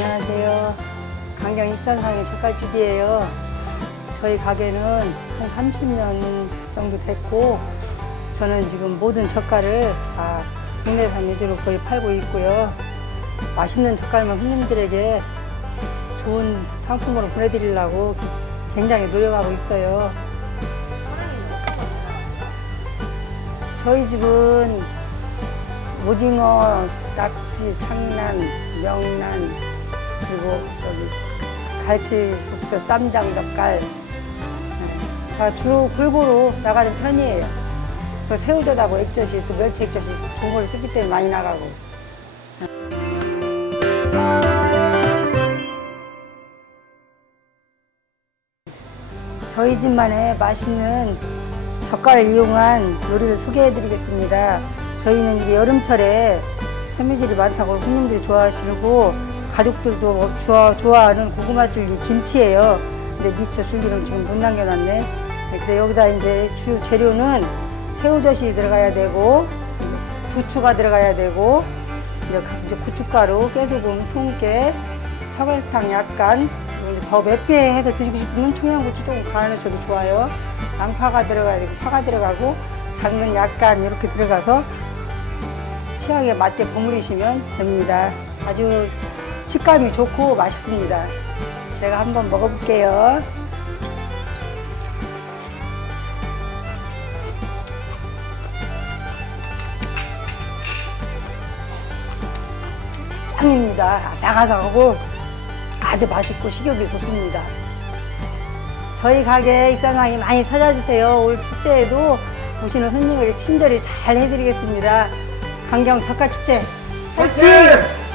안녕하세요. 강경 익산상의 젓갈집이에요. 저희 가게는 한 30년 정도 됐고, 저는 지금 모든 젓갈을 다 국내산 위주로 거의 팔고 있고요. 맛있는 젓갈만 손님들에게 좋은 상품으로 보내드리려고 굉장히 노력하고 있어요. 저희 집은 오징어, 낙지, 창란, 명란, 그리고 저기 갈치, 속젓, 쌈장, 젓갈 네, 다 주로 골고루 나가는 편이에요. 그 새우젓하고 액젓이 또 멸치 액젓이 국물을 쓰기 때문에 많이 나가고 저희 집만의 맛있는 젓갈을 이용한 요리를 소개해 드리겠습니다. 저희는 이제 여름철에 섬유질이 많다고 손님들이 좋아하시고 가족들도 좋아, 좋아하는 고구마 줄기 김치예요. 근데 미처 줄기는 지금 못 남겨놨네. 그래서 여기다 이제 주 재료는 새우젓이 들어가야 되고 부추가 들어가야 되고 이제 고춧가루, 깨소금, 통깨, 사골탕 약간 더 맵게 해서 드시고 싶으면 청양고추 조금 갈아내셔도 좋아요. 양파가 들어가야 되고 파가 들어가고 당근 약간 이렇게 들어가서 취향에 맞게 버무리시면 됩니다. 아주 식감이 좋고 맛있습니다. 제가 한번 먹어볼게요. 짱입니다. 아삭아삭하고 아주 맛있고 식욕이 좋습니다. 저희 가게 입산왕이 많이 찾아주세요. 올 축제에도 오시는 손님에게 친절히 잘 해드리겠습니다. 강경 젓갈축제 화이팅!